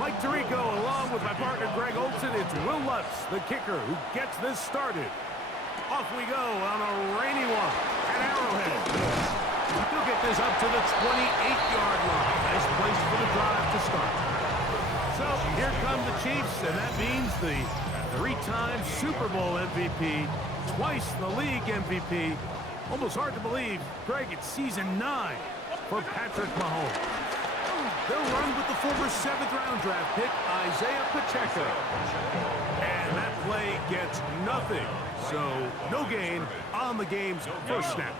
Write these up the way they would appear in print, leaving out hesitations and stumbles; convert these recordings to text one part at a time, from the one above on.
Mike Tirico, along with my partner Greg Olson, it's Will Lutz, the kicker, who gets this started. Off we go on a rainy one at Arrowhead. He'll get this up to the 28-yard line. Nice place for the drive to start. So here come the Chiefs, and that means the three-time Super Bowl MVP, twice the league MVP. Almost hard to believe, Greg, it's season 9 for Patrick Mahomes. They'll run with the former 7th-round draft pick, Isaiah Pacheco. And that play gets nothing. So, no gain on the game's first snap.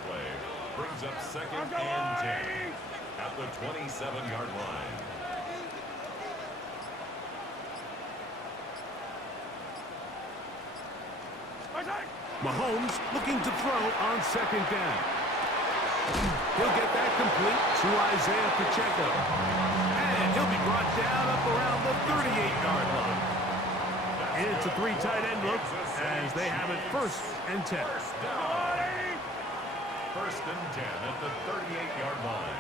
Brings up 2nd and 10 at the 27-yard line. Mahomes looking to throw on 2nd down. He'll get that complete to Isaiah Pacheco. And he'll be brought down up around the 38-yard line. It's a 3 tight end look as they have it 1st and 10. First and 10 at the 38-yard line.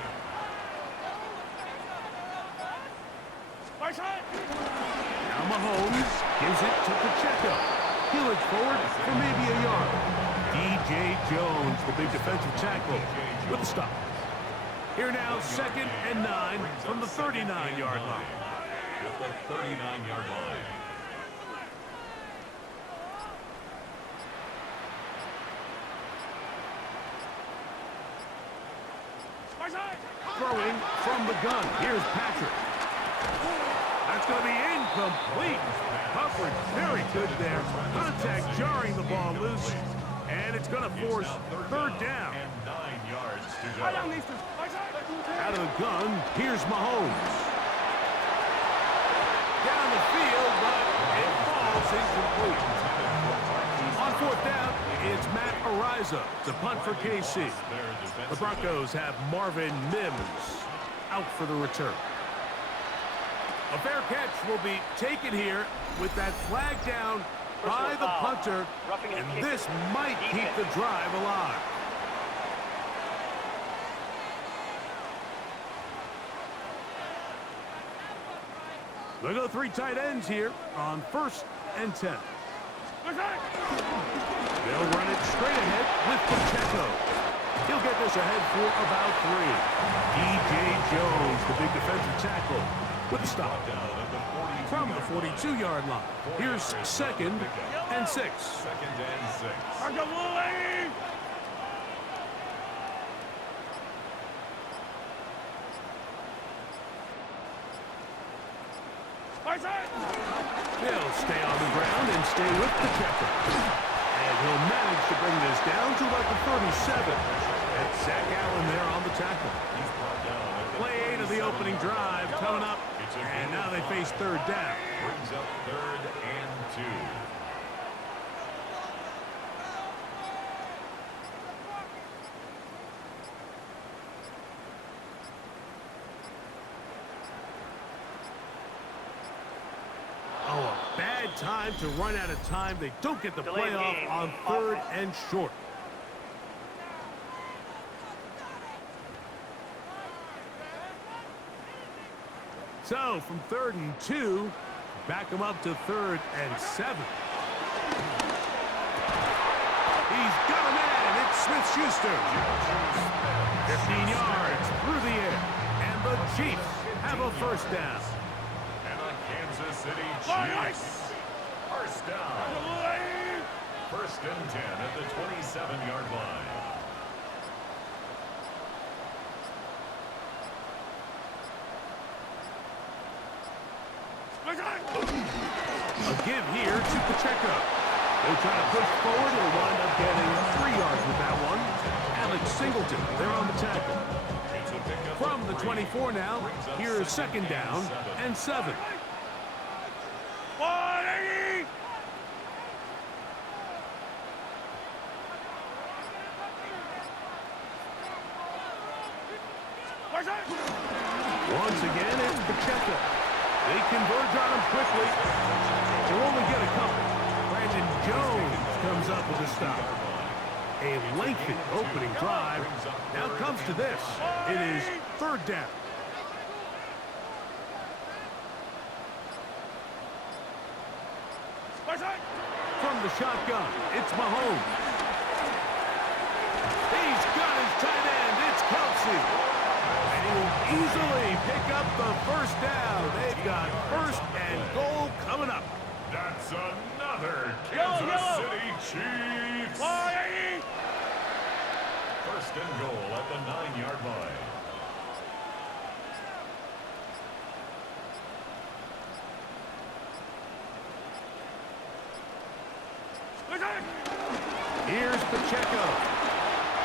Now Mahomes gives it to Pacheco. He'll look forward for maybe a yard. DJ Jones, the big defensive tackle, with a stop. Here now, 2nd and 9 from the 39-yard line. At the 39-yard line. Throwing from the gun. Here's Patrick. That's going to be incomplete. Coverage very good there. Contact jarring the ball loose. And it's going to force 3rd down. And 9 yards to go. Out of the gun, here's Mahomes. Down the field, but it falls incomplete. On 4th down, it's Matt Ariza to punt for KC. The Broncos have Marvin Mims out for the return. A fair catch will be taken here with that flag down by the punter, and this might keep the drive alive. They go 3 tight ends here on 1st and 10. They'll run it straight ahead with Pacheco. He'll get this ahead for about 3. DJ Jones, the big defensive tackle, with a stop. From the 42-yard line. Here's 2nd and 6. 2nd and 6. He'll stay on the ground and stay with Pacheco. And he'll manage to bring this down to about the 37. And Zach Allen there on the tackle. Play 8 of the opening drive coming up. And now they face 3rd down. Brings up 3rd and 2. Oh, a bad time to run out of time. They don't get the play off on 3rd and short. So, from 3rd and 2, back him up to 3rd and 7. He's got a man. It's Smith-Schuster. 15 yards through the air. And the Chiefs have a 1st down. And the Kansas City Chiefs. 1st down. 1st and 10 at the 27-yard line. A give here to Pacheco. They try to push forward. They'll wind up getting 3 yards with that one. Alex Singleton, they're on the tackle. From the 24 now, here's 2nd down and 7. Once again, it's Pacheco. They converge on him quickly. They'll only get a couple. Brandon Jones comes up with a stop. A lengthy opening drive. Now comes to this. It is 3rd down. From the shotgun, it's Mahomes. He's got his tight end. It's Kelsey. And he will easily pick up the first down. They've got first and goal coming up. That's another Kansas City Chiefs. First and goal at the 9-yard line. Here's Pacheco.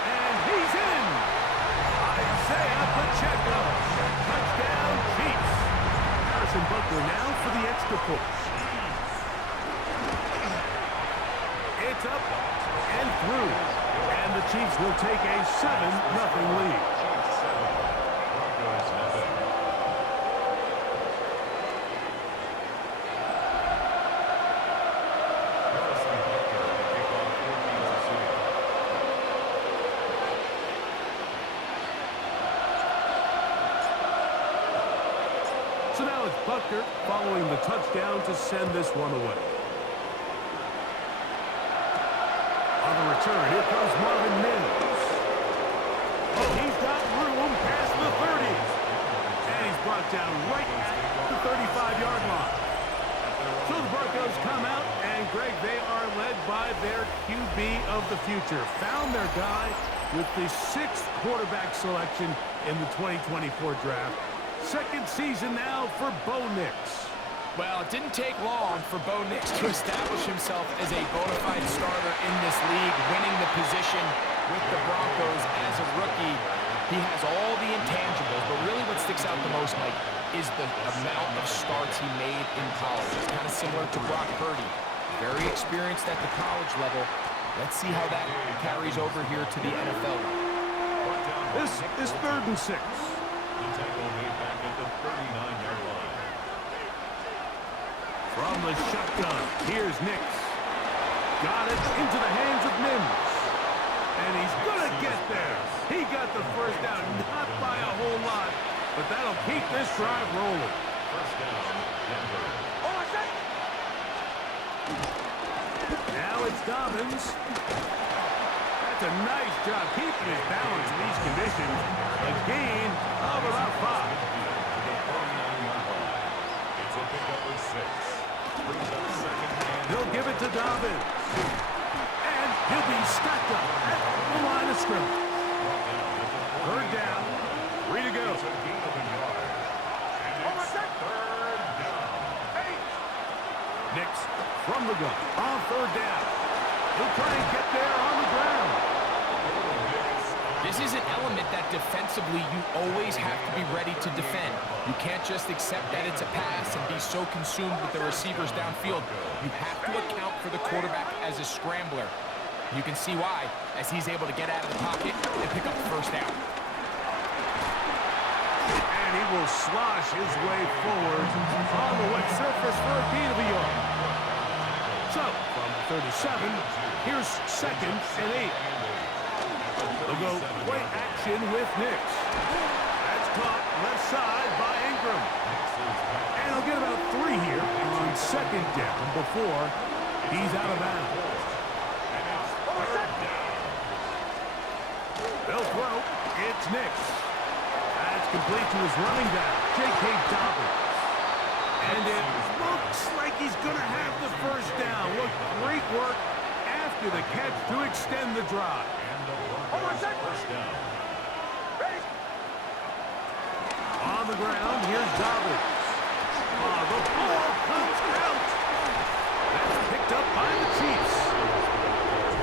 And he's in. Isaiah Pacheco. Touchdown, Chiefs. Harrison Butker now for the extra point. It's up and through. And the Chiefs will take a 7-0 lead. So now it's Butker following the touchdown to send this one away. On the return, here comes Marvin Mims. Oh, he's got room past the 30. And he's brought down right at the 35-yard line. So the Broncos come out, and Greg, they are led by their QB of the future. Found their guy with the 6th quarterback selection in the 2024 draft. Second season now for Bo Nix. Well, it didn't take long for Bo Nix to establish himself as a bona fide starter in this league, winning the position with the Broncos as a rookie. He has all the intangibles, but really what sticks out the most, Mike, is the amount of starts he made in college. It's kind of similar to Brock Purdy. Very experienced at the college level. Let's see how that carries over here to the NFL. This is 3rd and 6. The tackle made back at the 39-yard line. From the shotgun, here's Nix. Got it into the hands of Mims. And he's going to get there. He got the first down, not by a whole lot, but that'll keep this drive rolling. First down, Denver. Now it's Dobbins. That's a nice job keeping his balance in these conditions. A gain of about 5. It's a pickup of 6. Brings up second and He'll give it to Dobbins. And he'll be stacked up at the line of scrimmage. 3rd down. 3 to go. it's a gain of a yard. And it's 3rd down. Nix from the gun on 3rd down. He'll try and get there on the ground. This is an element that defensively you always have to be ready to defend. You can't just accept that it's a pass and be so consumed with the receivers downfield. You have to account for the quarterback as a scrambler. You can see why, as he's able to get out of the pocket and pick up the first down. And he will slosh his way forward on the wet surface for a gain of a yard. So, from 37, here's 2nd and 8. They'll go play action with Nix. That's caught left side by Ingram. And he'll get about 3 here on 2nd down before he's out of bounds. They'll throw. It's Nix. That's complete to his running back, J.K. Dobbins. And it looks like he's going to have the first down. Look, great work after the catch to extend the drive. First down. On the ground, here's Dobbins. The ball comes out. That's picked up by the Chiefs.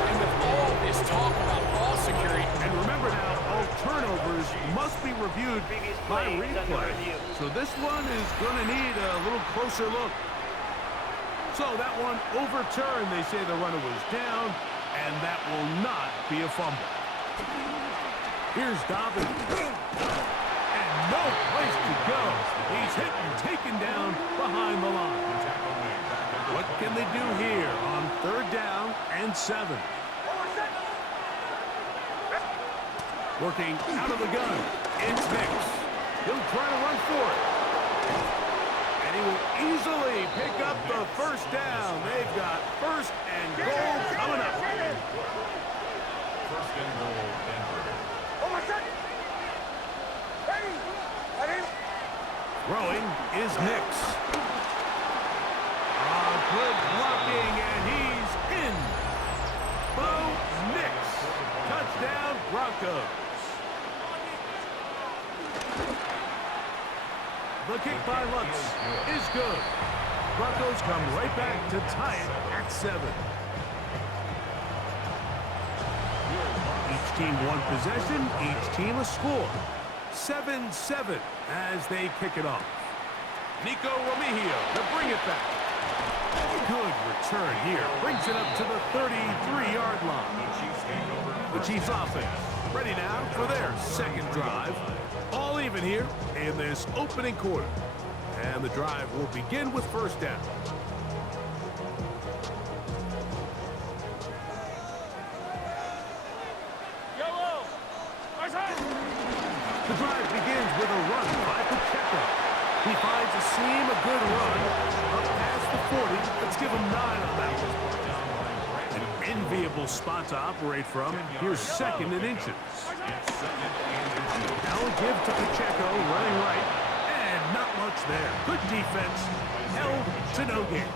And with all this talk about ball security, And remember now, all turnovers must be reviewed by replay. So this one is going to need a little closer look. So that one overturned. They say the runner was down, and that will not be a fumble. Here's Dobbins. And no place to go. He's hit and taken down behind the line. What can they do here on 3rd down and 7? Working out of the gun. It's Nix. He'll try to run for it. And he will easily pick up the first down. They've got first and goal coming up. First and goal, Denver. Throwing is Nix. Good blocking, and he's in. Bo Nix. Touchdown, Broncos. The kick by Lutz is good. Broncos come right back to tie it at 7. Each team one possession, each team a score. 7-7 as they kick it off. Nico Romeo to bring it back. Good return here. Brings it up to the 33-yard line. The Chiefs offense ready now for their second drive. All even here in this opening quarter. And the drive will begin with first down. The drive begins with a run by Pacheco. He finds a seam, a good run, up past the 40. Let's give him 9 on that one. An enviable spot to operate from. Here's second and inches. Now a give to Pacheco, running right, and not much there. Good defense, held to no gain.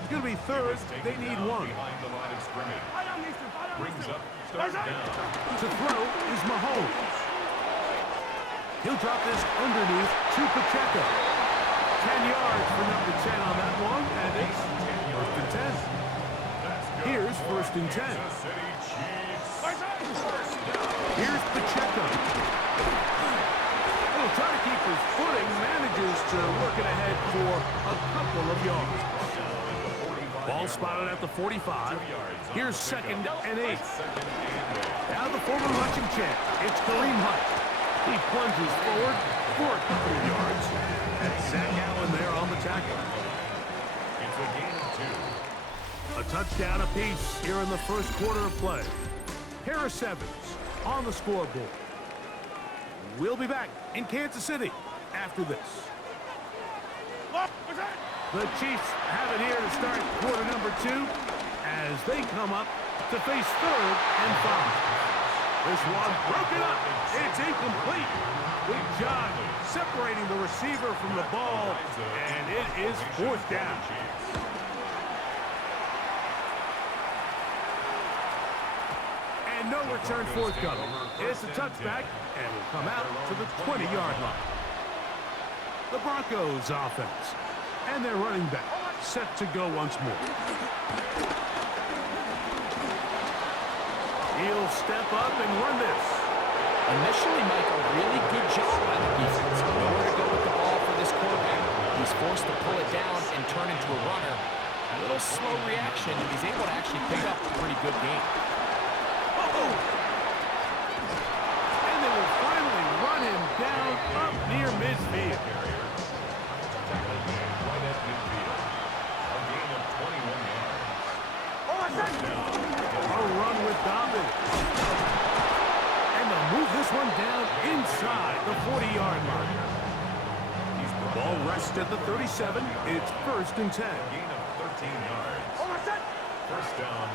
It's going to be third. They need 1. Brings up third down. To throw is Mahomes. He'll drop this underneath to Pacheco. 10 yards for number 10 on that one, and it's first and 10. Here's first and 10. Here's Pacheco. He'll try to keep his footing, manages to work it ahead for a couple of yards. Ball spotted at the 45. Here's second and 8. Now the former rushing champ, it's Kareem Hunt. He plunges forward for a couple of yards. And Zach Allen there on the tackle. It's a gain of 2. A touchdown apiece here in the first quarter of play. Harris Evans on the scoreboard. We'll be back in Kansas City after this. The Chiefs have it here to start quarter number 2 as they come up to face third and 5. This one broken up. It's incomplete. Good job separating the receiver from the ball, and it is fourth down. And no return forthcoming. It's a touchback, and will come out to the 20-yard line. The Broncos offense, and their running back set to go once more. He'll step up and run this. Initially, Mike, a really good job by the defense. Nowhere to go with the ball for this quarterback. He's forced to pull it down and turn into a runner. A little slow reaction, and he's able to actually pick up a pretty good game. And they will finally run him down up near midfield. Right at midfield. A gain of 21 yards. A run with Dobbins. And they'll move this one down inside the 40-yard line. Ball rests at the 37. It's first and 10. Gain of 13 yards. First down.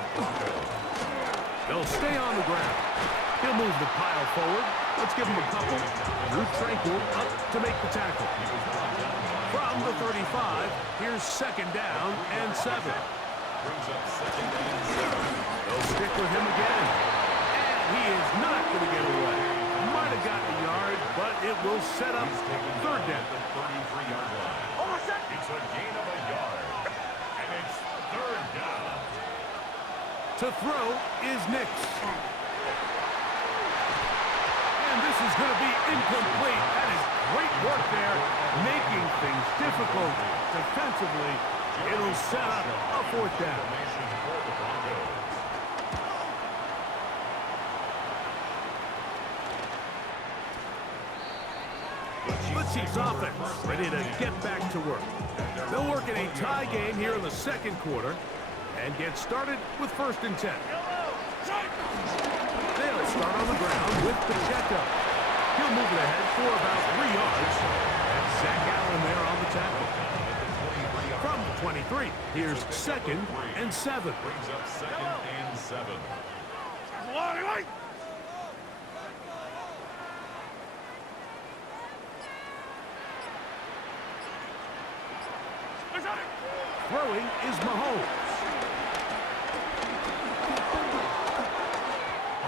They'll stay on the ground. He'll move the pile forward. Let's give him a couple. Luke Tranquil up to make the tackle. From the 35, here's second down and 7. Brings up second and 7. They'll stick with him again. And he is not going to get away. Might have gotten a yard, but it will set up third down. The 33-yard line. It's a gain of a yard. And it's third down. To throw is Nix. And this is going to be incomplete. That is great work there, making things difficult defensively. It'll set up a fourth down. The Chiefs offense ready to get back to work. They'll work in a tie game here in the second quarter and get started with first and 10. They'll start on the ground with Pacheco. He'll move it ahead for about 3 yards. And Zach Allen there on the tackle. 33. Here's second and 7. Brings up second and 7. Throwing is Mahomes.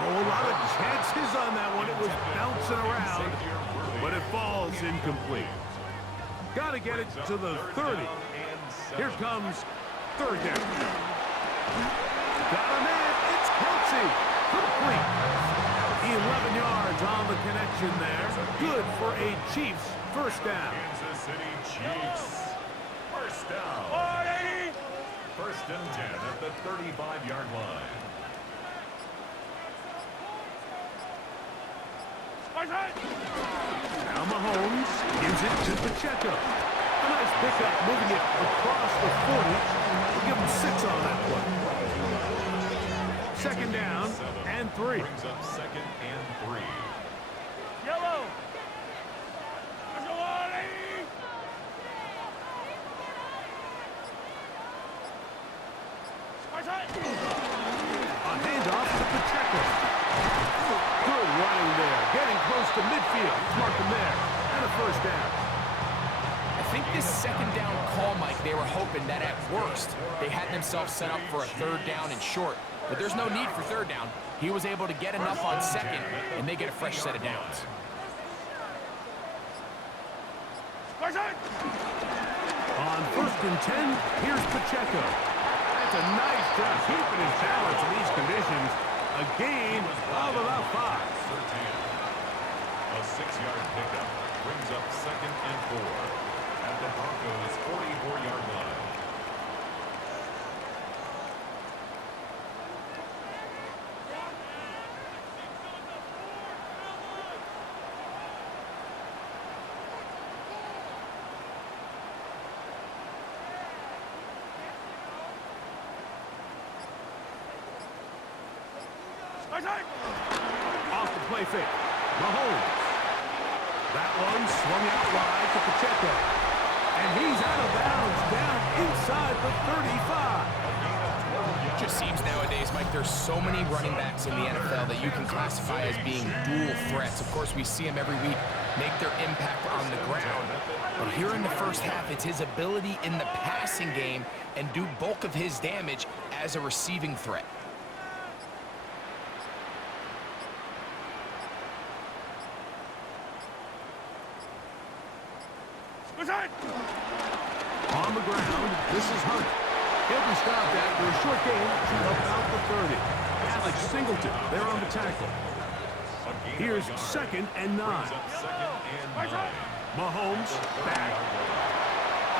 Oh, a lot of chances on that one. It was bouncing around, but it falls incomplete. Got to get it to the 30. Here comes third down. Got him in. It's Kelsey. Complete. 11 yards on the connection there. Good for a Chiefs first down. Kansas City Chiefs. First down. First and 10 at the 35-yard line. Now Mahomes gives it to Pacheco. A nice pickup, moving it across the 40. We'll give him 6 on that play. Second down and 3. Brings up second and 3. Yellow. A handoff to Pacheco. Good running there. Getting close to midfield. Mark him there. And a first down. I think this second down call, Mike, they were hoping that at worst they had themselves set up for a third down and short. But there's no need for third down. He was able to get enough on second, and they get a fresh set of downs. On first and 10, here's Pacheco. That's a nice job keeping his balance in these conditions. A gain of about 5. A 6-yard pickup brings up second and 4 at the Broncos' 44-yard line. Off the play fake. Mahomes. That one swung out wide to Pacheco. And he's out of bounds down inside the 35. It just seems nowadays, Mike, there's so many running backs in the NFL that you can classify as being dual threats. Of course, we see them every week make their impact on the ground. But here in the first half, it's his ability in the passing game and do bulk of his damage as a receiving threat. On the ground, this is Hunt. He'll be stopped after a short gain to about the 30. Alex Singleton, they're on the tackle. Here's second and 9. Mahomes back.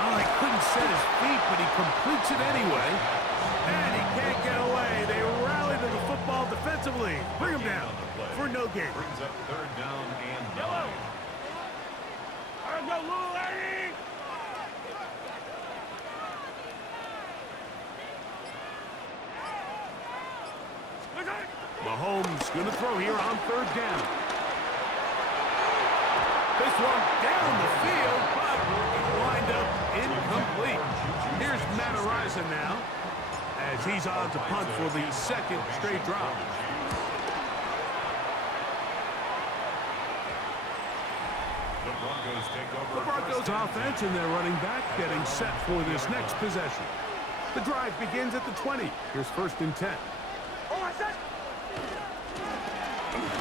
Oh, he couldn't set his feet, but he completes it anyway. And he can't get away. They rally to the football defensively. Bring him down for no gain. Brings up third down and 9. Mahomes going to throw here on third down. This one down the field, but it wind up incomplete. Here's Madden now, as he's on to punt for the second straight drop. The Broncos take over. The Broncos offense and their running back getting set for this next possession. The drive begins at the 20. Here's first and 10.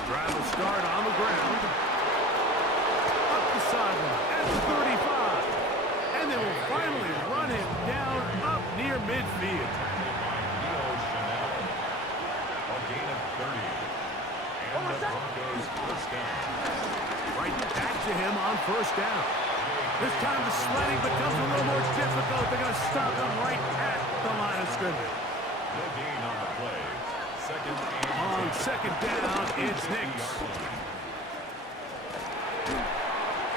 Drive will start on the ground. Up the sideline at the 35. And they will finally run him down up near midfield. A gain of 30. And the Broncos first down. Right back to him on first down. This time the sledding becomes a little more difficult. They're going to stop him right at the line of scrimmage. No gain on the play. On second down, it's Nix.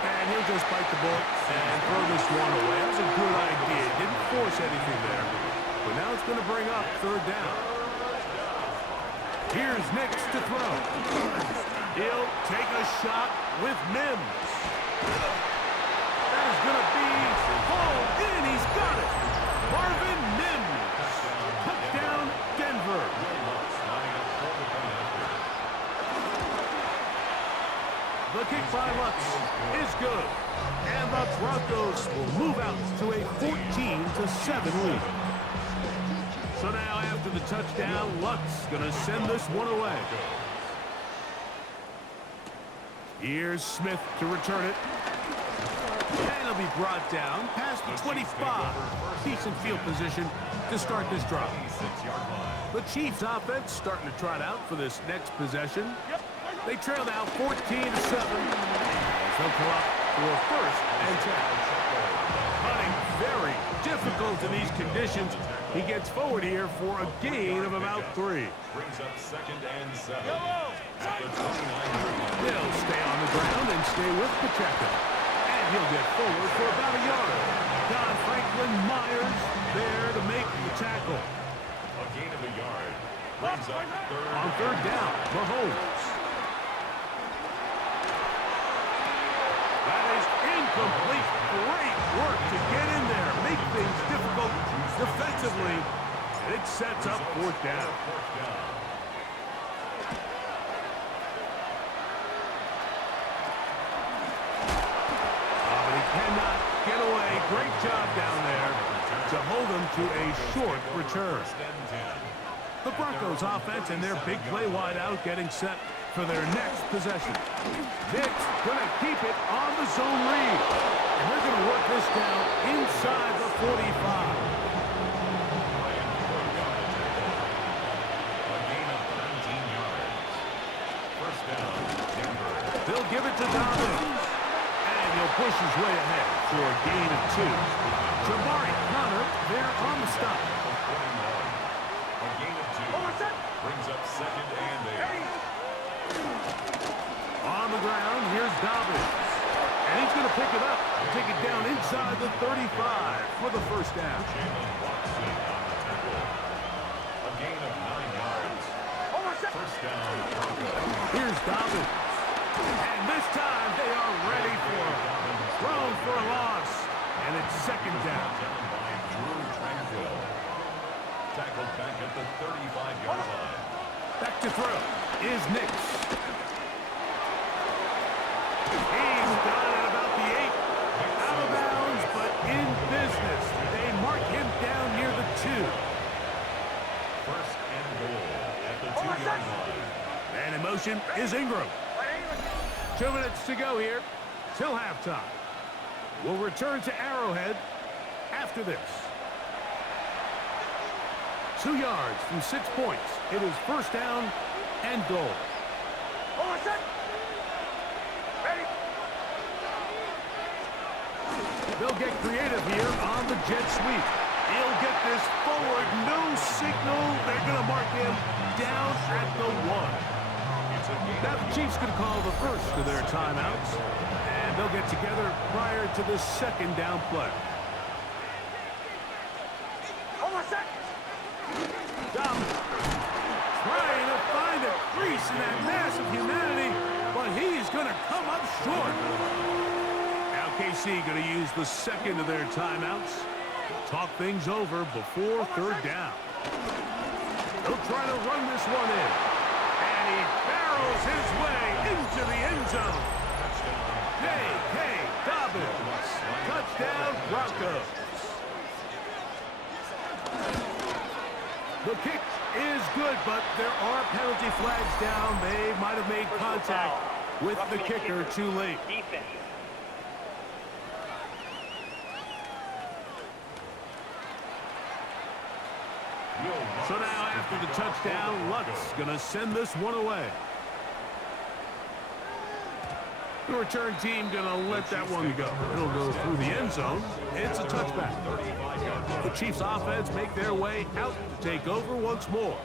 And he'll just bite the bullet and throw this one away. That was a good idea. Didn't force anything there. But now it's going to bring up third down. Here's Nix to throw. He'll take a shot with Mims. That is going to be hauled in. He's got it. Marvin Broncos will move out to a 14-7 lead. So now after the touchdown, Luck's going to send this one away. Here's Smith to return it. And he'll be brought down past the 25. Decent field position to start this drive. The Chiefs offense starting to trot out for this next possession. They trail now 14-7. They'll come up for first and 10. Hunting very difficult in these conditions. He gets forward here for a gain of about 3. Brings up second and 7. At the 29. He'll stay on the ground and stay with Pacheco. And he'll get forward for about a yard. Don Franklin Myers there to make the tackle. A gain of a yard. Brings up third. On third down, Mahomes. That is incomplete. Great work to get in there. Make things difficult defensively. And it sets up fourth down. But he cannot get away. Great job down there to hold him to a short return. The Broncos offense and their big play wideout getting set for their next possession. Nick's going to keep it on the zone read. And they're going to work this down inside the 45. They'll give it to Dobbins. And he'll push his way ahead for a gain of 2. Jabari Connor there on the stop. A gain of 2. Brings up second and 8. On the ground, here's Dobbins. And he's going to pick it up and take it down inside the 35 for the first down. A gain of 9 yards. First down. Here's Dobbins. And this time they are ready for him. Thrown for a loss. And it's second down. Tackled back at the 35-yard line. Back to throw is Nix. He's done at about the 8. Out of bounds, but in business. They mark him down near the 2. First and goal at the 2-yard line. And in motion is Ingram. 2 minutes to go here till halftime. We'll return to Arrowhead after this. 2 yards from 6 points. It is first down and goal. They'll get creative here on the jet sweep. He'll get this forward. No signal. They're going to mark him down at the 1. Now the Chiefs going to call the first of their timeouts. And they'll get together prior to the second down play. Dobbins trying to find a crease in that mass of humanity, but he's going to come up short. Now KC going to use the second of their timeouts. Talk things over before third down. They'll try to run this one in. And he barrels his way into the end zone. J.K. Dobbins. Touchdown, Broncos. The kick is good, but there are penalty flags down. They might have made contact with the kicker too late. So now after the touchdown, Luck's going to send this one away. The return team going to let that one go. It'll go through the end zone. It's a touchback. The Chiefs offense make their way out to take over once more.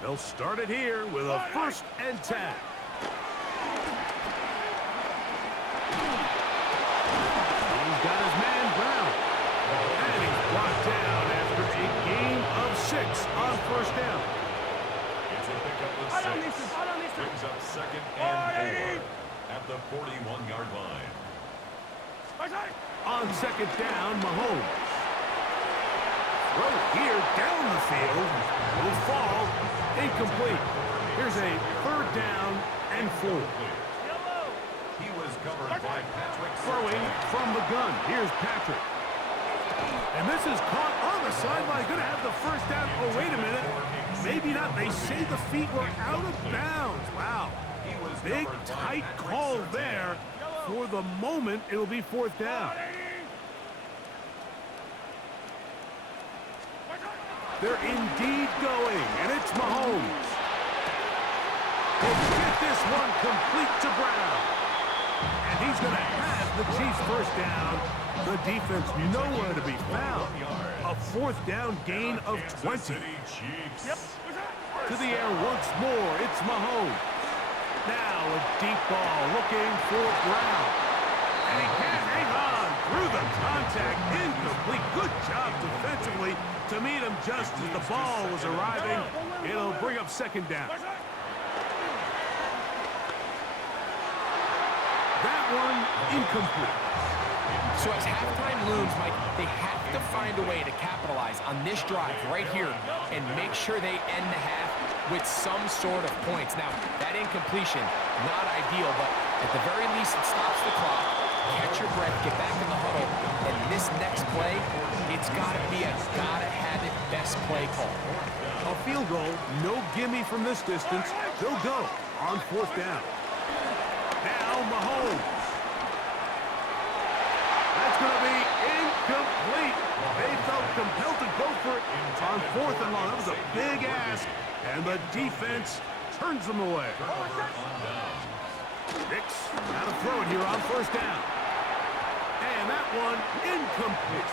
They'll start it here with a first and 10. He's got his man Brown. And he's brought down after a gain of 6 on first down. It's a pickup of 6. Brings up second and 4 at the 41-yard line. On second down, Mahomes. Throw here down the field. Will fall. Incomplete. Here's a third down and 4. He was covered by Patrick. Throwing from the gun. Here's Patrick. And this is caught on the sideline. Going to have the first down. Oh, wait a minute. Maybe not. They say the feet were out of bounds. Wow. Big, tight call there. For the moment, it'll be fourth down. They're indeed going, and it's Mahomes. He'll get this one complete to Brown. And he's going to have the Chiefs first down. The defense nowhere to be found. A fourth down gain of 20. Yep. To the air once more, it's Mahomes. Now a deep ball looking for Brown. And he can't hang on through the contact. Incomplete. Good job defensively to meet him just as the ball was arriving. It'll bring up second down. That one incomplete. So as halftime looms, Mike, they have to find a way to capitalize on this drive right here and make sure they end the half with some sort of points. Now, that incompletion, not ideal, but at the very least, it stops the clock. Catch your breath, get back in the huddle, and this next play, it's got to be a gotta-have-it best play call. A field goal, no gimme from this distance. They'll go on fourth down. Now Mahomes. That's going to be incomplete. They felt compelled to go for it on fourth and long. That was a big ask, and the defense turns them away. Nix, now to throw it here on first down. And that one incomplete.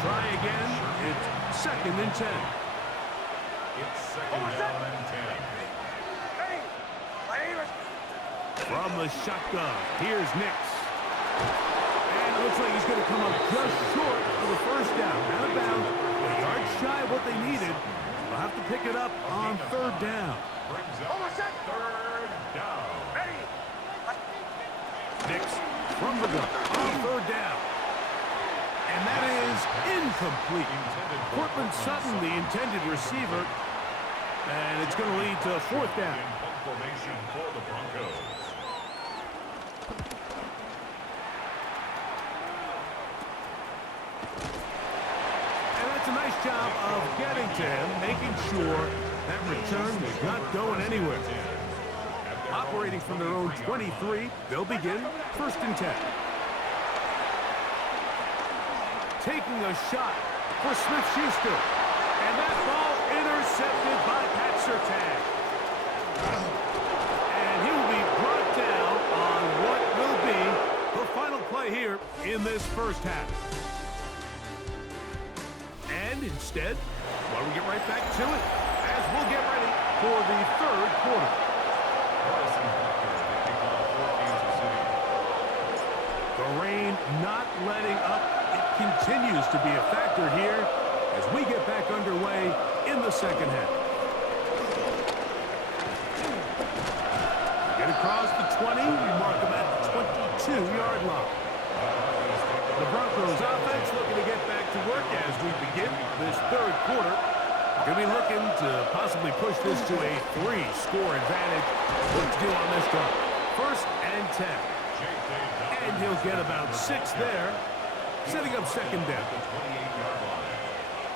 Try again. It's second and 10. It's second down and 10. From the shotgun, here's Nix. And it looks like he's going to come up just short of the first down. Out of bounds, a yard shy of what they needed. They'll have to pick it up on third down. Brings up third down. Nix from the gun on third down. And that is incomplete. Cortland Sutton, the intended receiver. And it's going to lead to fourth down. Formation for the Broncos. And that's a nice job of getting to him, making sure that return was not going anywhere. Operating from their own 23, they'll begin first and 10. Taking a shot for Smith-Schuster. And that ball intercepted by Pat Surtain. And he will be brought down on what will be the final play here in this first half. And instead, why don't we get right back to it as we'll get ready for the third quarter. The rain not letting up. It continues to be a factor here as we get back underway in the second half. Get across the 20, mark them at the 22-yard line. The Broncos offense looking to get back to work as we begin this third quarter. Going to be looking to possibly push this to a 3-score advantage. What to do on this drive? First and 10. And he'll get about 6 there, setting up second down. The 28-yard line.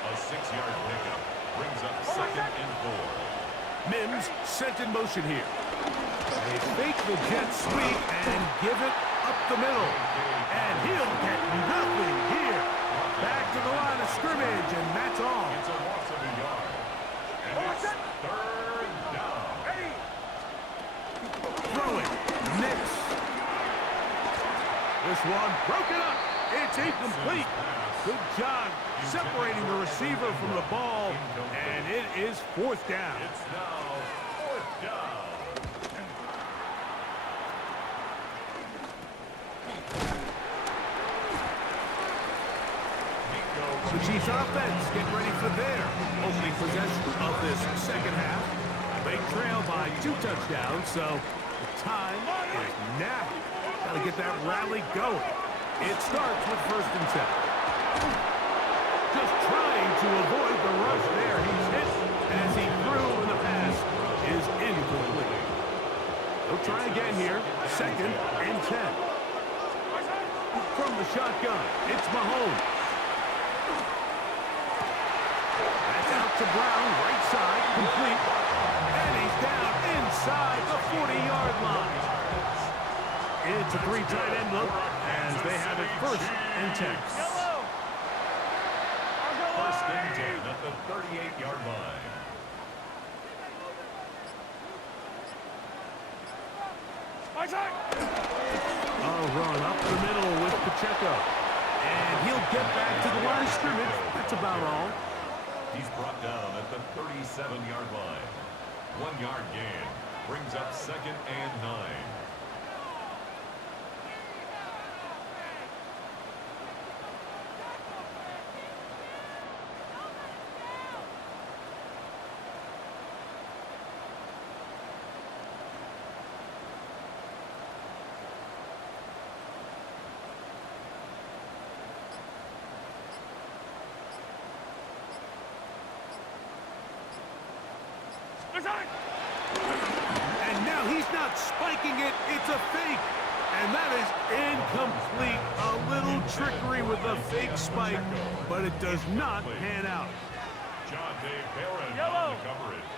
A 6-yard pickup brings up second and 4. Mims sent in motion here. They fake the jet sweep and give it up the middle. And he'll get nothing here. Back to the line of scrimmage, and that's all. It's a loss of a yard. And it's third down. Throwing. Nix. This one broken up. It's incomplete. Good job separating the receiver from the ball, and it is fourth down. It's now fourth down. The Chiefs offense getting ready for their opening possession of this second half. They trail by 2 touchdowns, so the time is now. Got to get that rally going. It starts with first and 10. Just trying to avoid the rush there. He's hit as he threw, and the pass is incomplete. They'll try again here. 2nd and 10. From the shotgun, it's Mahomes. That's out to Brown, right side, complete. And he's down inside the 40-yard line. It's a 3 tight end look as they have it 1st and 10. 1st and 10 at the 38-yard line. A run up the middle with Pacheco. And he'll get back to the line of scrimmage. That's about all. He's brought down at the 37-yard line. 1-yard gain. Brings up 2nd and 9. And now he's not spiking it, it's a fake. And that is incomplete. A little trickery with a fake spike, but it does not pan out. John Dave Barron on the coverage.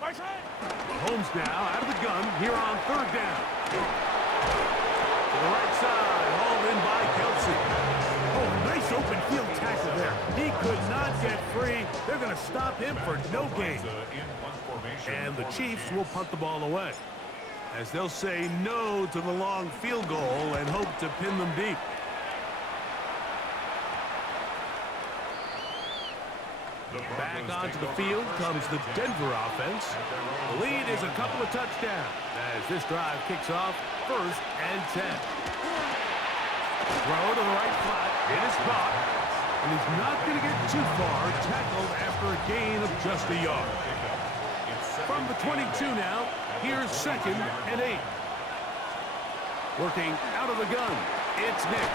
Mahomes now out of the gun here on 3rd down. To the right side, hauled in by Kelsey. Oh, nice open field tackle there. He could not get free. They're going to stop him for no gain. And the Chiefs will punt the ball away, as they'll say no to the long field goal and hope to pin them deep. Back onto the field comes the Denver offense. The lead is a couple of touchdowns as this drive kicks off 1st and 10. Throw to the right flat. It is caught. And he's not going to get too far. Tackled after a gain of just a yard. From the 22 now, here's 2nd and 8. Working out of the gun, it's Nix.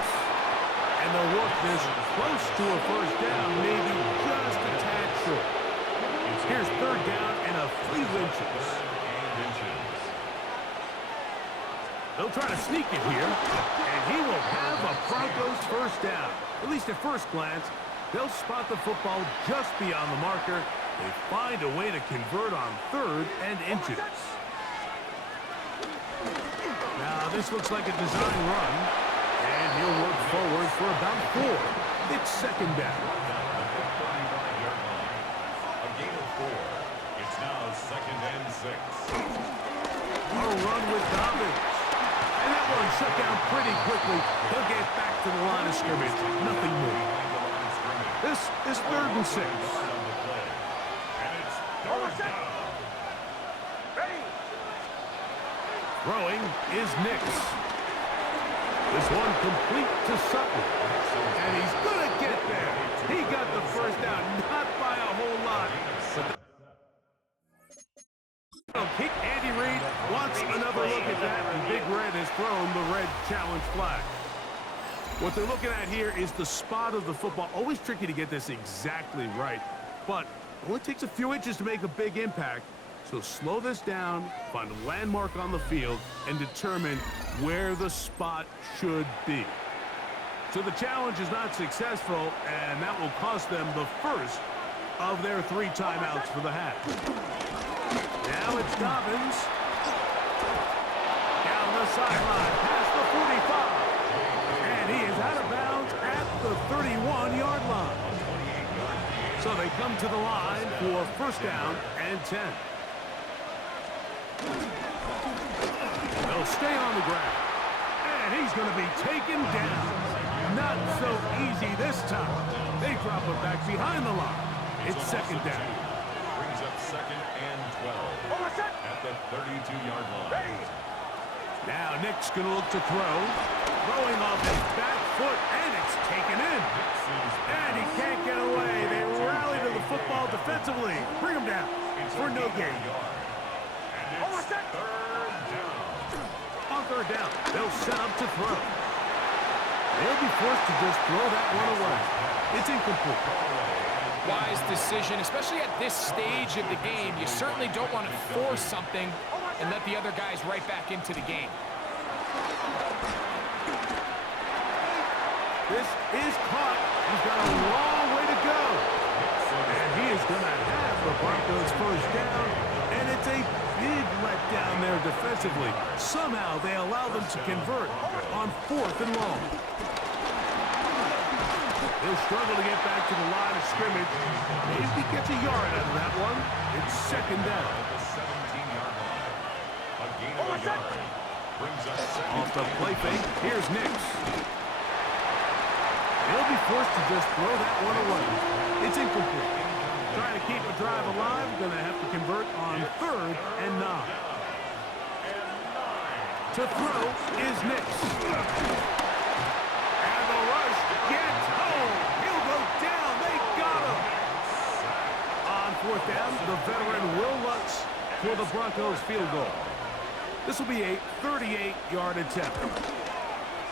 And they'll work this close to a 1st down, maybe just a tad short. Here's 3rd down and a few inches. They'll try to sneak it here, and he will have a Broncos 1st down. At least at first glance, they'll spot the football just beyond the marker. They find a way to convert on 3rd and inches. Now, this looks like a design run, and he'll work forward for about 4. It's 2nd down. A gain of 4. It's now 2nd and 6. A run with Dobbins. And that one shut down pretty quickly. He'll get back to the line of scrimmage. Nothing more. This is 3rd and 6. Throwing is Nix. This one complete to Sutton. And he's going to get there. He got the 1st down, not by a whole lot. Andy Reid wants another look at that, and Big Red has thrown the red challenge flag. What they're looking at here is the spot of the football. Always tricky to get this exactly right, but it only takes a few inches to make a big impact. So slow this down, find a landmark on the field, and determine where the spot should be. So the challenge is not successful, and that will cost them the 1st of their 3 timeouts for the half. Now it's Dobbins. Down the sideline, past the 45. And he is out of bounds at the 31-yard line. So they come to the line for 1st down and 10. They'll stay on the ground. And he's going to be taken down. Not so easy this time. They drop him back behind the line. It's 2nd down. Brings up 2nd and 12 at the 32-yard line. Now Nick's going to look to throw. Throwing off his back foot, and it's taken in. And he can't get away. They rally to the football defensively. Bring him down for no gain. And it's 3rd down. On 3rd down, they'll set up to throw. They'll be forced to just throw that one away. It's incomplete. Wise decision, especially at this stage of the game. You certainly don't want to force something and let the other guys right back into the game. This is caught. He's got a long way to go. And he is going to have the Broncos first down. And it's a big letdown there defensively. Somehow they allow them to convert on 4th and long. He'll struggle to get back to the line of scrimmage. Maybe he gets a yard out of that one. It's 2nd down. The 17-yard line. A gain of a yard. Brings up second. Off the play fake, here's Nix. He'll be forced to just throw that one away. It's incomplete. Trying to keep a drive alive, going to have to convert on 3rd and 9. To throw is Nix. And the rush gets home. He'll go down. They got him. On 4th down, the veteran Will Lutz for the Broncos field goal. This will be a 38-yard attempt.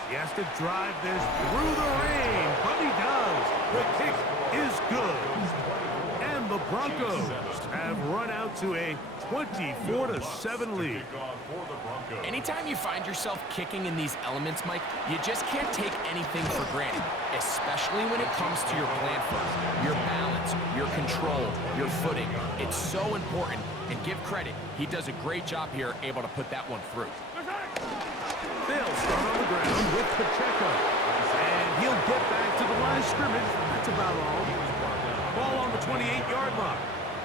He has to drive this through the rain, but he does. The kick is good. And the Broncos have run out to a 24-7 lead. Anytime you find yourself kicking in these elements, Mike, you just can't take anything for granted, especially when it comes to your plant foot, your balance, your control, your footing. It's so important, and give credit, he does a great job here able to put that one through. They'll start on the ground with Pacheco. And he'll get back to the line of scrimmage. That's about all. Ball on the 28-yard line.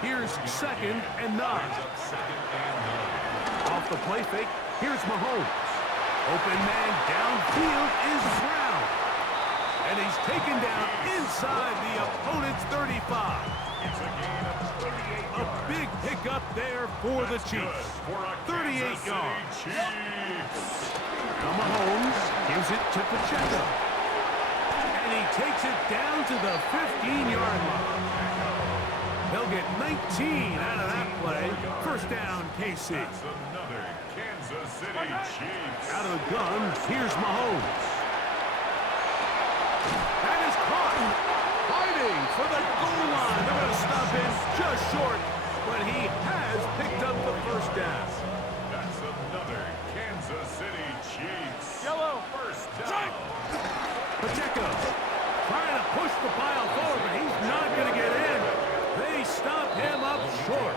Here's 2nd and 9. Off the play fake, here's Mahomes. Open man downfield is Brown. And he's taken down inside the opponent's 35. A big pickup there for the Chiefs. 38 yards. Now Mahomes gives it to Pacheco. And he takes it down to the 15-yard line. They'll get 19 out of that play. First down, KC. Another Kansas City Chiefs. Out of the gun, here's Mahomes. That is caught. Fighting for the goal line. They're going to stop him just short, but he has picked up the first down. That's another Kansas City Chiefs. Yellow. First down. Pacheco trying to push the pile forward, but he's not going to get in. They stop him up short.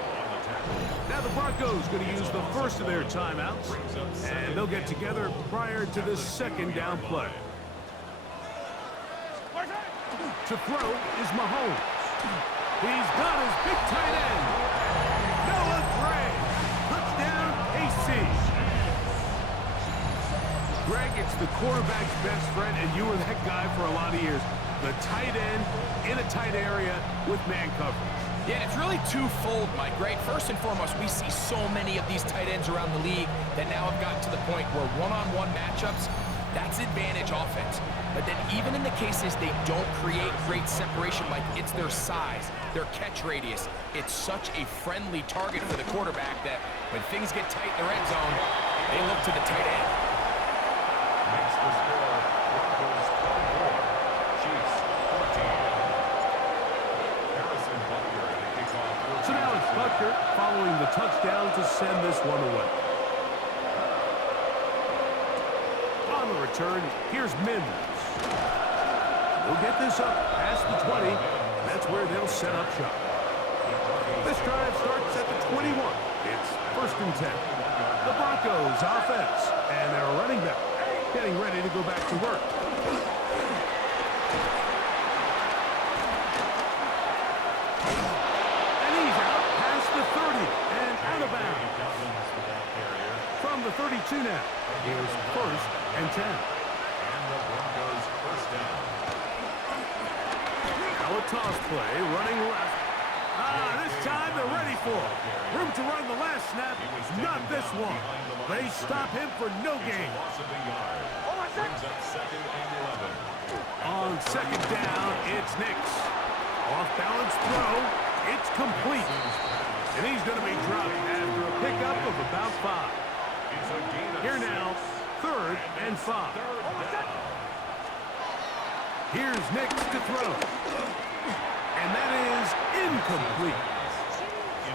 Now the Broncos going to use the first of their timeouts, and they'll get together prior to this 2nd down play. To throw is Mahomes. He's got his big tight end. Noah Gray. Touchdown, KC. Greg, it's the quarterback's best friend, and you were that guy for a lot of years. The tight end in a tight area with man coverage. Yeah, it's really twofold, Mike, right? First and foremost, we see so many of these tight ends around the league that now have gotten to the point where one-on-one matchups, that's advantage offense. But then even in the cases they don't create great separation, Mike, it's their size, their catch radius. It's such a friendly target for the quarterback that when things get tight in the red zone, they look to the tight end. Makes the score. Broncos 24. Chiefs 14. Harrison Butker at the kickoff. So now it's Butker following the touchdown to send this one away. On the return, here's Mims. He'll get this up past the 20. That's where they'll set up shop. This drive starts at the 21. It's 1st and 10. The Broncos offense and their running back getting ready to go back to work. And he's out past the 30 and out of bounds. From the 32 now, here's 1st and 10. And the Broncos first down. Now a toss play, running left. This time they're ready for it. Room to run the last snap, not this one. They stop him for no gain. Loss of a yard. Brings up 2nd and 11. On 2nd down, it's Nix. Off-balance throw, it's complete. And he's going to be dropped after a pickup of about 5. It's a gain of Here now, 3rd and 5. Here's Nix to throw. And that is incomplete.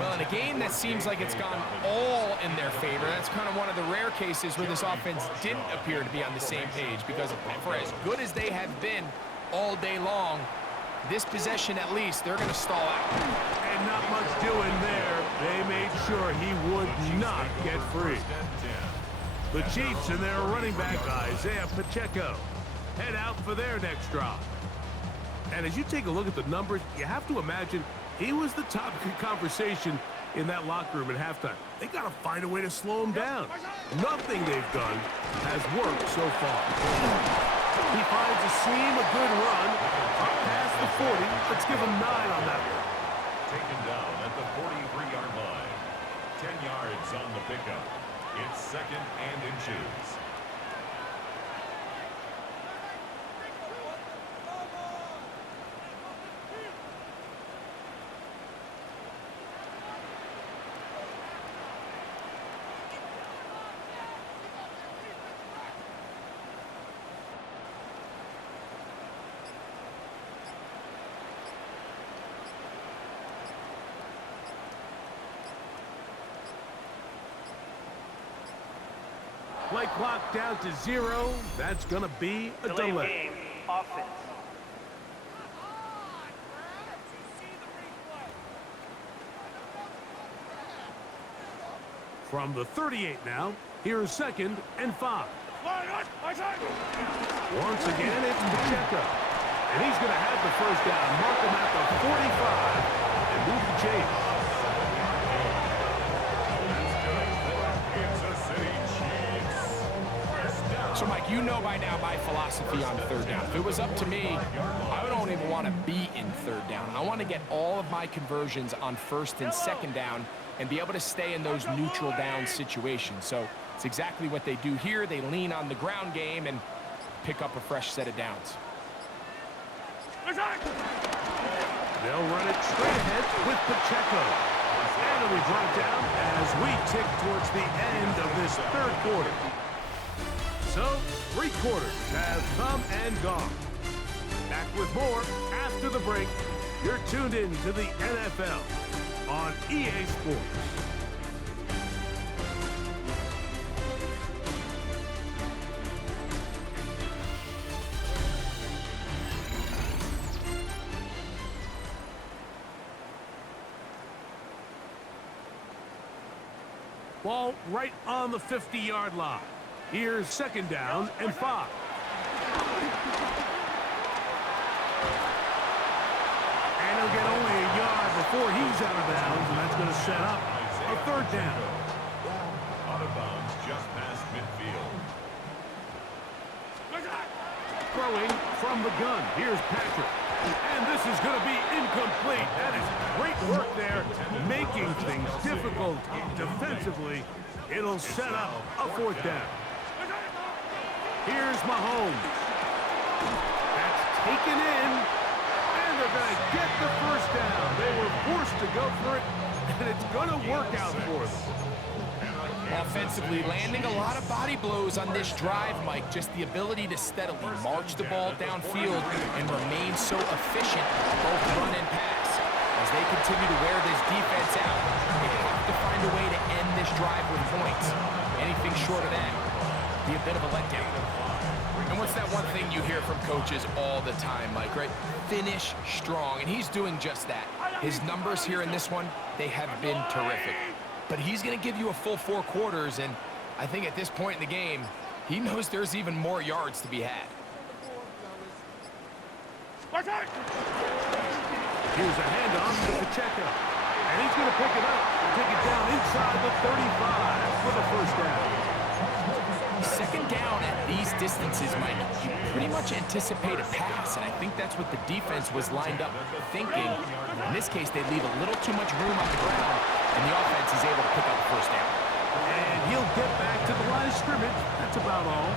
Well, in a game that seems like it's gone all in their favor, that's kind of one of the rare cases where this offense didn't appear to be on the same page, because for as good as they have been all day long, this possession at least, they're going to stall out. And not much doing there. They made sure he would not get free. The Chiefs and their running back, Isaiah Pacheco, head out for their next drive. And as you take a look at the numbers, you have to imagine he was the topic of conversation in that locker room at halftime. They got to find a way to slow him down. Nothing they've done has worked so far. He finds a seam, a good run, up past the 40. Let's give him 9 on that one. Taken down at the 43-yard line. 10 yards on the pickup. It's 2nd and inches. Play clock down to 0. That's going to be a delay. Game, offense. From the 38 now, here's 2nd and 5. Once again, it's Pacheco. And he's going to have the first down. Mark him at the 45 and move the chains. So, Mike, you know by now my philosophy on 3rd down. If it was up to me, I don't even want to be in 3rd down. I want to get all of my conversions on 1st and 2nd down and be able to stay in those neutral down situations. So it's exactly what they do here. They lean on the ground game and pick up a fresh set of downs. They'll run it straight ahead with Pacheco. And it'll be brought down as we tick towards the end of this 3rd quarter. So, 3 quarters have come and gone. Back with more after the break. You're tuned in to the NFL on EA Sports. Ball right on the 50-yard line. Here's 2nd down and 5. And he'll get only a yard before he's out of bounds, and that's going to set up a 3rd down. Out of bounds just past midfield. Throwing from the gun. Here's Patrick. And this is going to be incomplete. That is great work there, making things difficult defensively. It'll set up a 4th down. Here's Mahomes. That's taken in, and they're going to get the first down. They were forced to go for it, and it's going to work out for them. Offensively, landing a lot of body blows on this drive, Mike. Just the ability to steadily march the ball downfield and remain so efficient, both run and pass. As they continue to wear this defense out, they have to find a way to end this drive with points. Anything short of that, be a bit of a letdown. And what's that one thing you hear from coaches all the time, Mike, right? Finish strong, and he's doing just that. His numbers here in this one, they have been terrific. But he's going to give you a full 4 quarters, and I think at this point in the game, he knows there's even more yards to be had. Here's a handoff to Pacheco. And he's going to pick it up and take it down inside the 35 for the first down. 2nd down at these distances, Mike, you pretty much anticipate a pass, and I think that's what the defense was lined up thinking. In this case, they leave a little too much room on the ground, and the offense is able to pick up the first down. And he'll get back to the line of scrimmage. That's about all.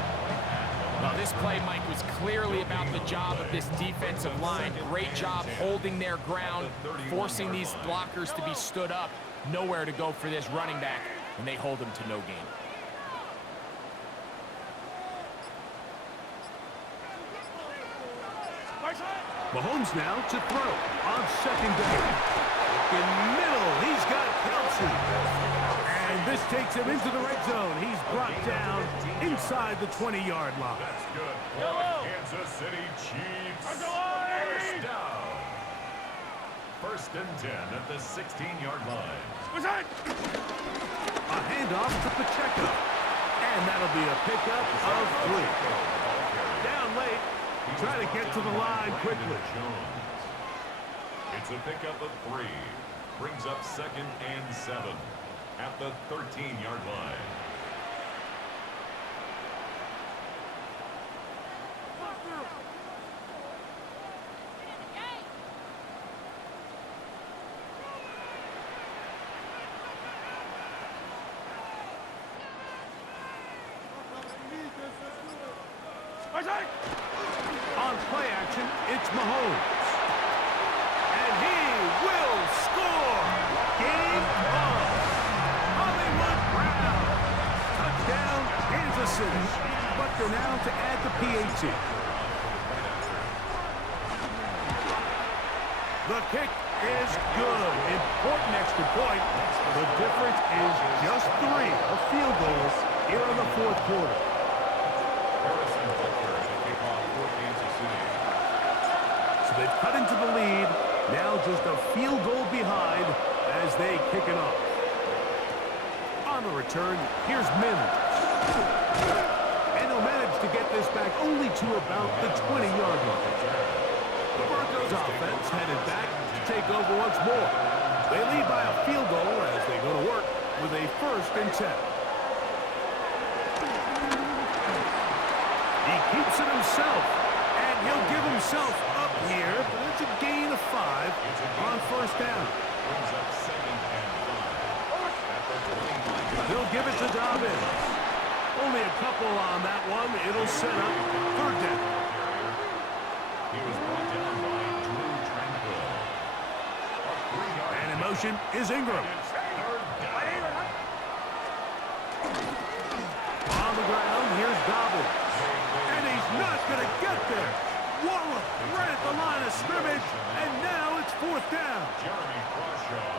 Well, this play, Mike, was clearly about the job of this defensive line. Great job holding their ground, forcing these blockers to be stood up. Nowhere to go for this running back, and they hold him to no gain. Mahomes now to throw on 2nd down. looking middle. He's got Kelsey. And this takes him into the red zone. He's brought down inside the 20-yard line. That's good for Kansas City Chiefs. First down. First and 10 at the 16-yard line. A handoff to Pacheco. And that'll be a pickup of 3. Down late. Try to get to the line quickly. It's a pickup of 3. Brings up 2nd and 7 at the 13-yard line. On play action, it's Mahomes. And he will score. Game on. Hollywood Brown. Touchdown, Kansas City. But they're now to add the PAT. The kick is good. Important extra point. The difference is just 3. A field goal here in the 4th quarter. So they've cut into the lead. Now just a field goal behind as they kick it off. On the return, here's Mims. And he'll manage to get this back only to about the 20-yard line. The Broncos offense headed back to take over once more. They lead by a field goal as they go to work with a 1st and 10. He keeps it himself, and he'll give himself up here, but it's a gain of 5 on 1st down. He'll give it to Dobbins. Only a couple on that one. It'll set up 3rd down. He was brought down by Drew Tranquil. And in motion is Ingram. On the ground, here's Dobbins. And he's not going to get there. Wallop right at the line of scrimmage, and now it's 4th down.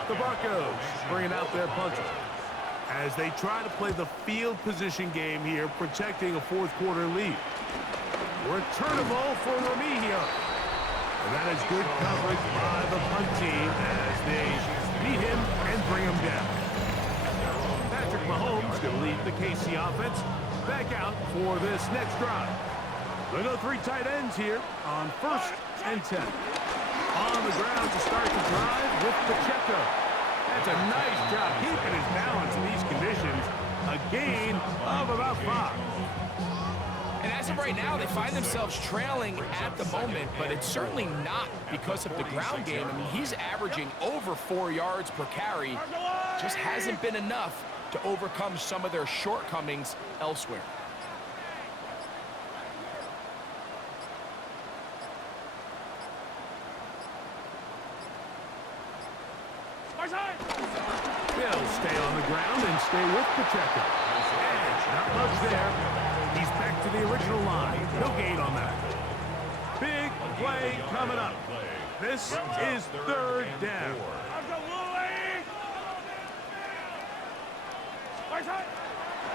The Broncos bringing out their punter as they try to play the field position game here, protecting a 4th quarter lead. Returnable for Remigio. And that is good coverage by the punt team as they meet him and bring him down. Patrick Mahomes going to lead the KC offense back out for this next drive. They go 3 tight ends here on 1st and 10. On the ground to start the drive with Pacheco. That's a nice job keeping his balance in these conditions. A gain of about 5. And as of right now, they find themselves trailing at the moment, but it's certainly not because of the ground game. I mean, he's averaging over 4 yards per carry. Just hasn't been enough to overcome some of their shortcomings elsewhere. They'll stay on the ground and stay with Pacheco. And not much there. He's back to the original line. No gain on that. Big play coming up. This is 3rd down.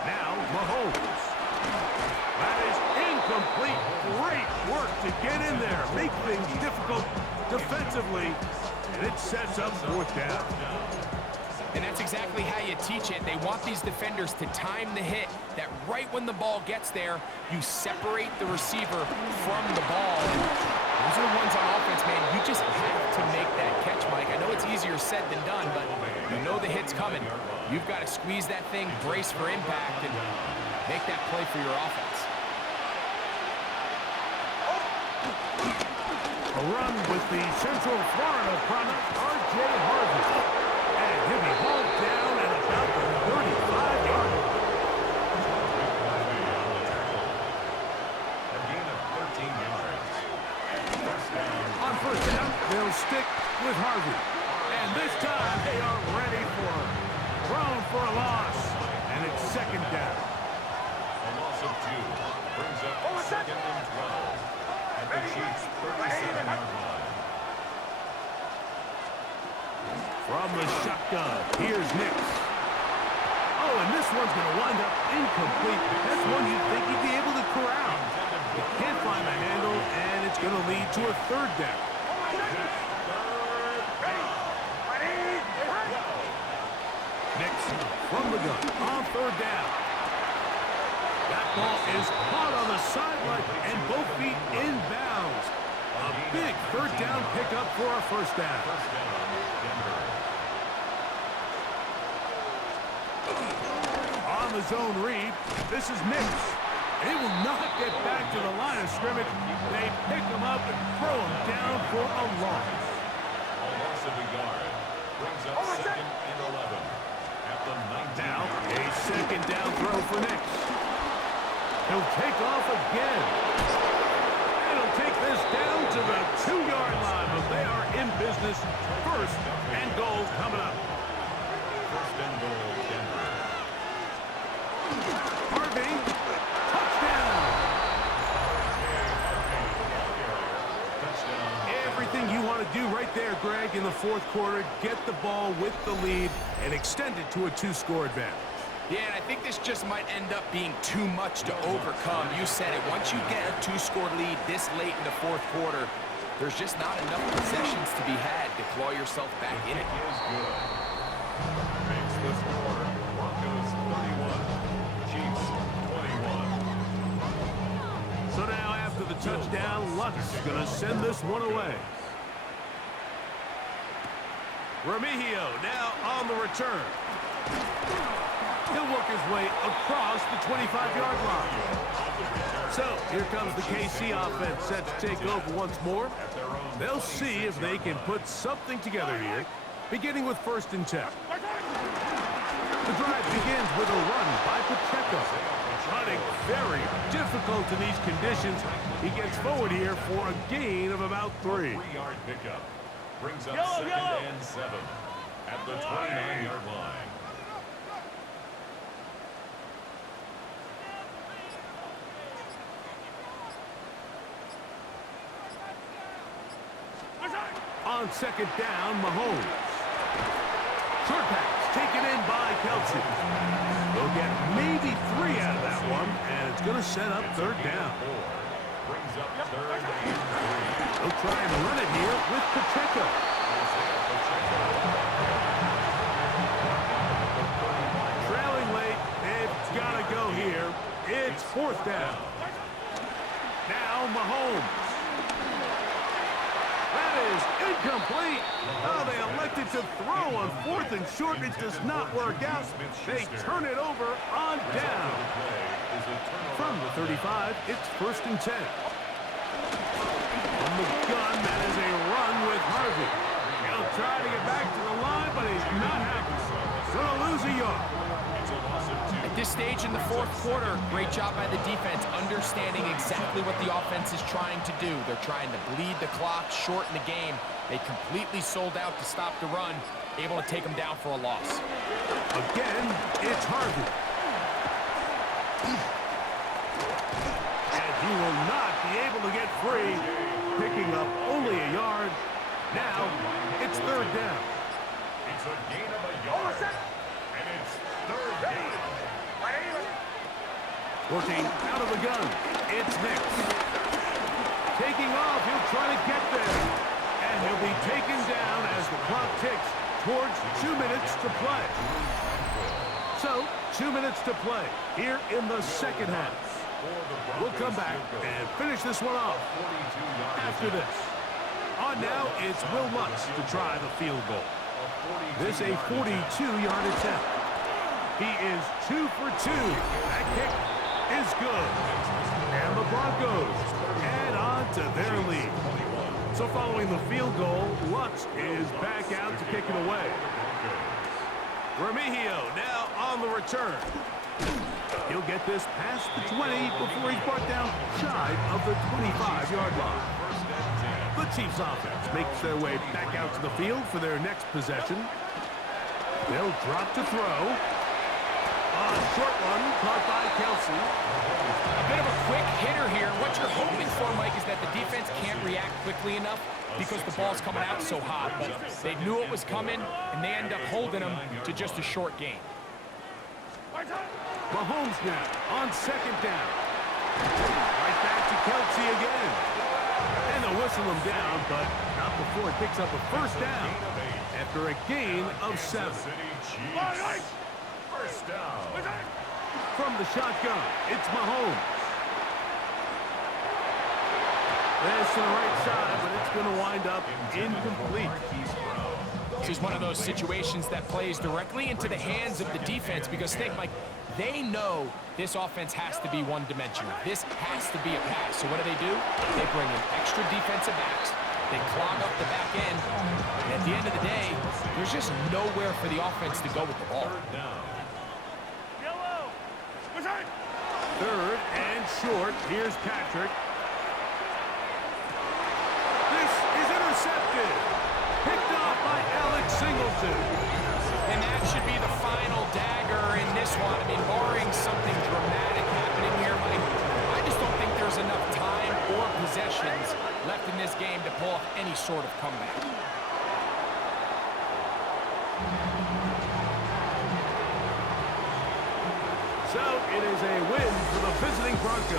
Now Mahomes. That is incomplete. Great work to get in there. Make things difficult defensively. And it sets up 4th down. And that's exactly how you teach it. They want these defenders to time the hit, that right when the ball gets there, you separate the receiver from the ball. And those are the ones on offense, man. You just have to make that catch, Mike. I know it's easier said than done, but you know the hit's coming. You've got to squeeze that thing, brace for impact, and make that play for your offense. A run with the Central Florida product, R.J. Harvey. And he'll be hauled down at about the 35-yard line. A gain of 13 yards. On 1st down, they'll stick with Harvey. And this time, they are ready for him. Thrown for a loss. And it's 2nd down. A loss of 2 brings up 2nd and 12 at the Chiefs' 37-yard line. From the shotgun, here's Nix. Oh, and this one's going to wind up incomplete. That's one you'd think he'd be able to corral. He can't find the handle, and it's going to lead to a third down. Nix from the gun on third down. That ball is caught on the sideline, and both feet in bounds. A big third down pickup for a first down. On the zone read, this is Nix. He will not get back to the line of scrimmage. They pick him up and throw him down for a loss. A loss of a yard brings up 2nd and 11 at the 19. Now, a second down throw for Nix. He'll take off again. And he'll take this down to the 2-yard line, but they are in business. First and goal coming up. First and goal, Denver. Harvey, touchdown. Everything you want to do right there, Greg, in the fourth quarter, get the ball with the lead and extend it to a 2-score advantage. Yeah, and I think this just might end up being too much to overcome. You said it. Once you get a 2-score lead this late in the fourth quarter, there's just not enough possessions to be had to claw yourself back in it. Is good. Makes the score. Broncos 31, Chiefs 21. So now after the touchdown, Lutz going to send this one away. Remigio now on the return. He'll work his way across the 25-yard line. So here comes the KC offense set to take over once more. They'll see if they can put something together here, beginning with 1st and 10. The drive begins with a run by Pacheco. Running very difficult in these conditions. He gets forward here for a gain of about 3. 3-yard pickup brings up 2nd and 7 at the 29-yard line. On 2nd down, Mahomes. Short pass taken in by Kelsey. They'll get maybe 3 out of that one, and it's going to set up 3rd down. Brings up 3rd and 3. They'll try and run it here with Pacheco. Trailing late, it's got to go here. It's 4th down. Now Mahomes. That is incomplete. Oh, they elected to throw on 4th and short. It does not work out. They turn it over on down. From the 35, it's 1st and 10. From the gun, that is a run with Harvey. He'll try to get back to the line, but he's not happy. Gonna lose a yard. At this stage in the fourth quarter, great job by the defense, understanding exactly what the offense is trying to do. They're trying to bleed the clock, shorten the game. They completely sold out to stop the run, able to take them down for a loss. Again, it's Harvey. And he will not be able to get free, picking up only a yard. Now, it's 3rd down. It's a gain of a yard, and it's 3rd down. Working out of the gun, it's Nix. Taking off, he'll try to get there. And he'll be taken down as the clock ticks towards 2 minutes to play. So, 2 minutes to play here in the second half. We'll come back and finish this one off after this. On now, it's Will Lutz to try the field goal. This a 42-yard attempt. He is 2 for 2. That kick is good. And the Broncos add on to their lead. So following the field goal, Lutz is back out to kick it away. Remigio now on the return. He'll get this past the 20 before he's brought down shy of the 25-yard line. The Chiefs offense makes their way back out to the field for their next possession. They'll drop to throw. A short one caught by Kelsey. A bit of a quick hitter here. What you're hoping for, Mike, is that the defense can't react quickly enough because the ball's coming out so hot. But they knew it was coming, and they end up holding them to just a short gain. Mahomes now on second down. Right back to Kelsey again. And they'll whistle him down, but not before it picks up a first down after a gain of 7. First down. From the shotgun, it's Mahomes. This to the right side, but it's going to wind up incomplete. This is one of those situations that plays directly into the hands of the defense because think, Mike, they know this offense has to be one-dimensional. This has to be a pass. So what do? They bring in extra defensive backs. They clog up the back end. And at the end of the day, there's just nowhere for the offense to go with the ball. Third and short. Here's Patrick. This is intercepted. Picked off by Alex Singleton. And that should be the final dagger in this one. I mean, barring something dramatic happening here, Mike, I just don't think there's enough time or possessions left in this game to pull off any sort of comeback. So it is a win for the visiting Broncos.